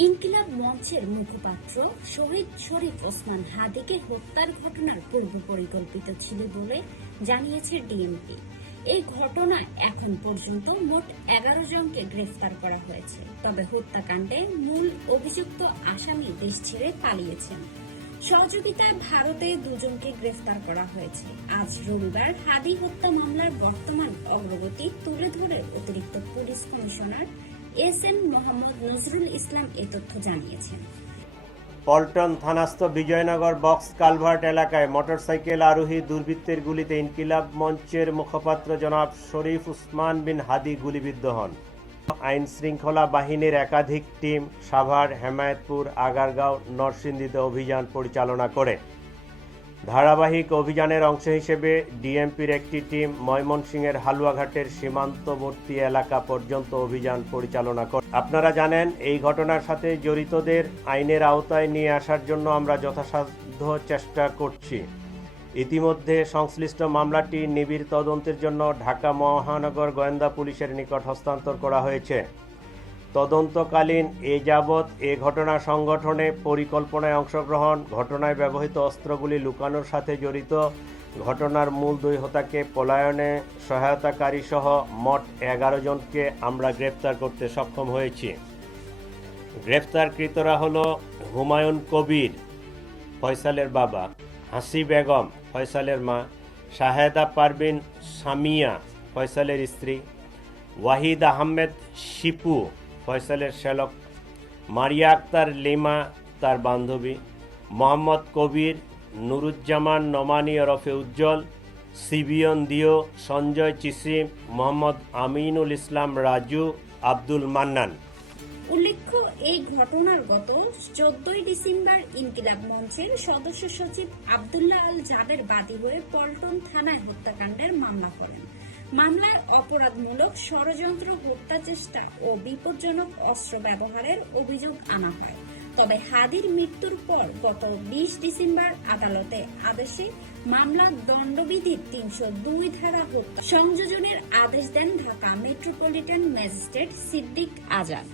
ইনকিলাব মঞ্চের মুখপাত্র শহীদ শরীফ ওসমান হাদীকে হত্যার ঘটনার পূর্ব পরিকল্পিত ছিল বলে জানিয়েছে ডিএমপি। এই ঘটনায় এখন পর্যন্ত মোট 11 জনকে গ্রেফতার করা হয়েছে। তবে হত্যাকাণ্ডে মূল অভিযুক্ত আসামি দেশ ছেড়ে পালিয়েছেন। সহযোগিতায় ভারতে 2 জনকে গ্রেফতার করা হয়েছে। আজ রবিবার হাদী হত্যা মামলার বর্তমান অগ্রগতি তুলে ধরে অতিরিক্ত police commissioner S N. Mohammad Nazrul Islam এ তথ্য জানিয়েছেন। পল্টন থানাস্থ বিজয়নগর বক্স কালভার্ট এলাকায় মোটরসাইকেল আরোহী দুর্বৃত্তের গুলিতে ইনকিলাব মঞ্চের মুখপাত্র জনাব শরীফ উসমান বিন হাদী গুলিবিদ্ধ হন। আইন শৃঙ্খলা বাহিনীর একাধিক টিম সাভার, হেমায়েতপুর, আগারগাঁও, নরসিংদীতে অভিযান পরিচালনা করে। ধারাবাহিক অভিযানের অংশ হিসেবে ডিএমপির একটি টিম ময়মনসিংহের হালুয়াঘাটের সীমান্তবর্তী এলাকা পর্যন্ত অভিযান পরিচালনা করে। আপনারা জানেন, এই ঘটনার সাথে জড়িতদের আইনের আওতায় নিয়ে আসার জন্য আমরা যথাসাধ্য চেষ্টা করছি। ইতিমধ্যে সংশ্লিষ্ট মামলাটি নিবিড় তদন্তের জন্য ঢাকা মহানগর গোয়েন্দা পুলিশের নিকট হস্তান্তর করা হয়েছে। তদন্তকালীন এ যাবৎ এ ঘটনা সংগঠনে পরিকল্পনায় অংশগ্রহণ, ঘটনায় ব্যবহৃত অস্ত্রগুলি লুকানোর সাথে জড়িত, ঘটনার মূল 2 হোতাকে পলায়নে সহায়তাকারী সহ মোট 11 জনকে আমরা গ্রেফতার করতে সক্ষম হয়েছি। গ্রেফতারকৃতরা হলো হুমায়ুন কবির, ফয়সালের বাবা; হাসি বেগম, ফয়সালের মা; শাহেদা পারভিন সামিয়া, ফয়সালের স্ত্রী; ওয়াহিদ আহমেদ শিপু, ফয়সালের শ্যালক; মারিয়া আক্তার লিমা, তার বান্ধবী; মোহাম্মদ কবির, নুরুজ্জামান নোমানী ওরফে উজ্জ্বল, সিবিয়ন দিও, সঞ্জয় চিসিম, মোহাম্মদ আমিনুল ইসলাম রাজু, আব্দুল মান্নান। উল্লেখ্য, এই ঘটনার গত 14 ডিসেম্বর ইনকিলাব মঞ্চের সদস্য সচিব আব্দুল্লাহ আল জাবের বাদী হয়ে পল্টন থানায় হত্যাকাণ্ডের মামলা করেন। মামলায় অপরাধমূলক ষড়যন্ত্র, হত্যা চেষ্টা ও বিপজ্জনক অস্ত্র ব্যবহারের অভিযোগ আনা হয়। তবে হাদীর মৃত্যুর পর গত 20 ডিসেম্বর আদালতের আদেশে মামলার দণ্ডবিধির 302 ধারা হত্যা সংযোজনের আদেশ দেন ঢাকা মেট্রোপলিটন ম্যাজিস্ট্রেট সিদ্দিক আজাদ।